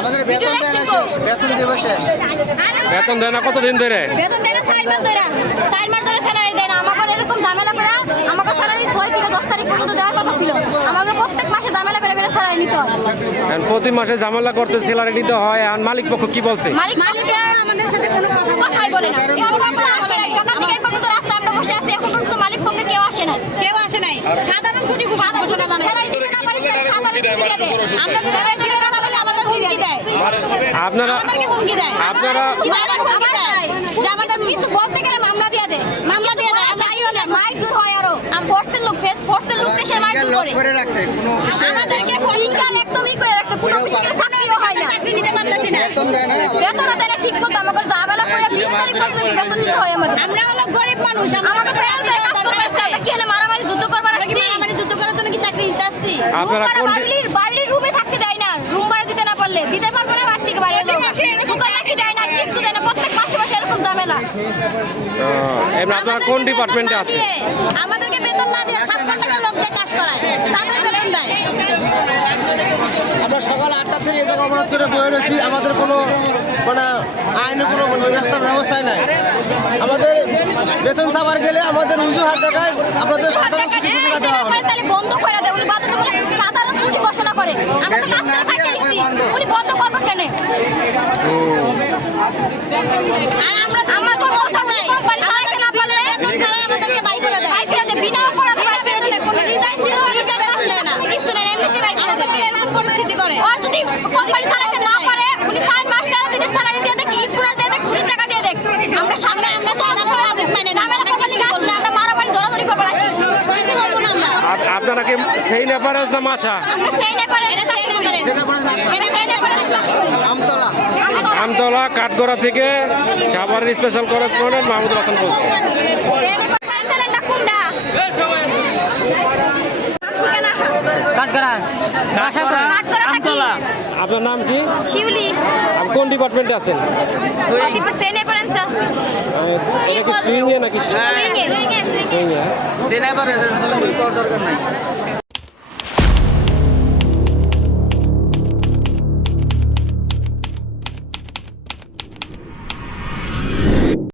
আমাদের বেতন দেয় না শেষ বেতন দেবো শেষ। বেতন দেয় না কতদিন ধরে? বেতন দেয় না চার মাস ধরে। চার মাস ধরে স্যালারি দেয় না। আমাকে এরকম ঝামেলা করে আমাকে স্যালারি ছয় থেকে দশ তারিখ পর্যন্ত দেওয়ার কথা ছিল। আমাকে প্রত্যেক মাসে ঝামেলা করে করে স্যালারি নিতে হয়। প্রতি মাসে ঝামেলা করতে স্যালারি দিতে হয় আর মালিক পক্ষ কি বলছে? মালিক মালিক আমাদের সাথে কোনো কথাই বলে না। এখন পর্যন্ত আসে নাই। সকাল থেকে পর্যন্ত রাস্তায় আমরা বসে আছি। এখন পর্যন্ত মালিক পক্ষের কেউ আসে নাই। কেউ আসে নাই। সাধারণ ছুটি সাধারণ ছুটি না পারিস সাধারণ ছুটি আমরা যদি বেতন দিতে না পারি আমাদের হুমকি দেয় আপনারা আমাদেরকে আপনারা কি আমাদের হুমকি দেয়। কিছু বলতে গেলে মামলা দিয়ে দে। মামলা দিয়ে দেয়, আমরা যাইও না। মাইক দূর হয় আরও। ফোর্সের লোক ফেস ফোর্সের লোক দেশের মাইক দূর করে। করে রাখছে। কোনো অফিসে আমাদেরকে পরিষ্কার একদমই করে রাখছে। কোনো অফিসে গেলে হয় না। চাকরি নিতে পারতেছি না। বেতন না। আবার বেতন দেয় না ঠিক মতো আমাকে ঝামেলা করে বিশ তারিখ পর্যন্ত বেতন দিতে হয় আমাদের। আমরা হলো গরিব মানুষ। আমাকে বেতন কাজ করবার আছে। আমরা মারামারি যুদ্ধ করবার আসছি? মারামারি যুদ্ধ করার জন্য কি চাকরি নিতে আসছি? আপনারা কোন রুমে থাকতে দেয় না রুম ভাড়া দিতে না পারলে দিতে পারব না বাড়ি থেকে বাড়ি দোকান নাকি দেয় না কিছু দেয় না প্রত্যেক মাসে মাসে এরকম ঝামেলা আহ, এবার আপনারা কোন ডিপার্টমেন্টে আছে? আমাদেরকে বেতন না দিয়ে সাত ঘণ্টা লোক দিয়ে কাজ করায়। তাদের বেতন দেয়। আমরা সকাল আটটা থেকে এই জায়গা অবরোধ করে বয়ে রয়েছি আমাদের কোনো মানে আইনে কোনো ব্যবস্থা ব্যবস্থাই নাই। আমাদের বেতন চাবার গেলে আমাদের অজুহাত দেখায়। আপনাদের সাধারণ ছুটি ঘোষণা দেওয়া হবে। বন্ধ করে দেয় উনি বাধ্যতামূলক সাধারণ ছুটি ঘোষণা করে। আমরা তো কাজ করে থাকি উনি বন্ধ করবে কেন? আর আমরা আমরা তো কথা বলি কোম্পানি চালাইতে না পারলে বেতন আমাদেরকে বাই করে দেয়। বাই করে দেয় বিনা অপরাধে বাই করে দেয়। কোনো ডিজাইন দিলেও রিজাইন দেয় না। কিছু নেই এমনিতে বাই করে দেয়। এরকম পরিস্থিতি করে। আর যদি কোম্পানি চালাতে না পারে উনি চার মাস তেরো দিনের স্যালারি দিয়ে দেখ ঈদ কুড়াল দিয়ে দেখ ছুটির টাকা দিয়ে দেখ। আমরা সামনে আমরা চলাচল করে মানে না আমরা কথা লিখে আসলে আমরা মারামারি ধরাধরি বলব না আমরা। আপনারা কি সেই নেপারেজ না মাসা সেই না পারে এটা সেই না পারে সেটা পরে না এটা সেই না পারে আমতলা কাঠগড়া থেকে সাভারের স্পেশাল করেসপন্ডেন্ট মাহমুদুল হাসান বলছি আপনার নাম কি শিউলি কোন ডিপার্টমেন্টে আছেন এটা কি সুইংয়ে নাকি সুইংয়ে সুইংয়ে সে না পারে দরকার নাই